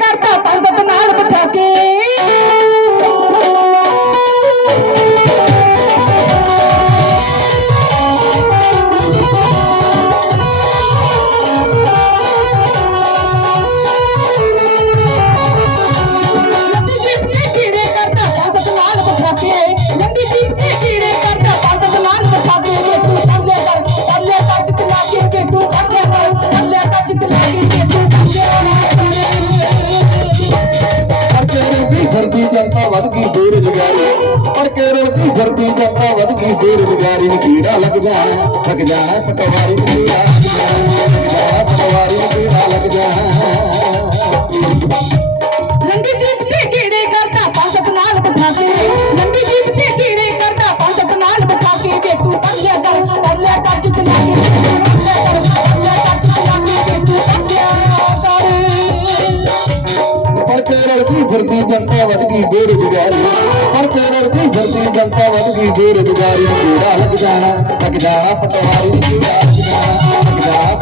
करता पंच नाल बिठा के ਦੀ ਫਿਰਦੀ ਜਨਤਾ ਵੱਧ ਗਈ ਬੇਰੁਜ਼ਗਾਰੀ। ਪਰ ਕੇਰਲ ਦੀ ਫਿਰਦੀ ਜਨਤਾ ਵੱਧ ਗਈ ਬੇਰੁਜ਼ਗਾਰੀ। ਨੂੰ ਕੀੜਾ ਲੱਗ ਜਾਣਾ ਲੱਗ ਜਾਣਾ ਪਟਵਾਰੀ ਨੂੰ ਕੀੜਾ ਲੱਗ ਜਾਣਾ ਲੱਗ ਜਾਣਾ ਪਟਵਾਰੀ ਨੂੰ ਕੀੜਾ ਲੱਗ ਜਾਣਾ ਜਨਤਾ ਬੇਰੁਜ਼ਗਾਰੀ ਪਰ ਕੇਰਲ ਦੀ ਫਿਰਦੀ ਜਨਤਾ ਵੱਧ ਬੇਰੁਜ਼ਗਾਰੀ ਨੂੰ ਕੀੜਾ ਲੱਗ ਜਾਣਾ ਲੱਗ ਜਾਣਾ ਪਟਵਾਰੀ ਨੂੰ ਲੱਗ ਜਾਣਾ ਲੱਗ ਜਾਣਾ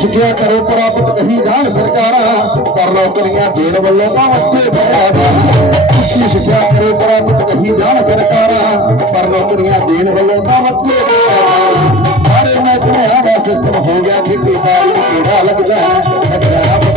ਸਿੱਖਿਆ ਕਰੋ, ਪ੍ਰਾਪਤ ਕਹੀ ਜਾਣ ਸਰਕਾਰਾਂ, ਪਰ ਨੌਕਰੀਆਂ ਦੇਣ ਵੱਲੋਂ ਤਾਂ ਅੱਛੇ ਬਿਆਨ ਉੱਚੀ ਸਿੱਖਿਆ ਕਰੋ, ਪ੍ਰਾਪਤ ਕਹੀ ਜਾਣ ਸਰਕਾਰਾਂ, ਪਰ ਨੌਕਰੀਆਂ ਦੇਣ ਵੱਲੋਂ ਤਾਂ ਅੱਛੇ ਬਿਆਨ ਸਾਰੇ ਮੈਂ ਦਾ ਸਿਸਟਮ ਹੋ ਗਿਆ, ਖੇਤੀਬਾੜੀ ਕਿਹੜਾ ਲੱਗਦਾ ਹੈ।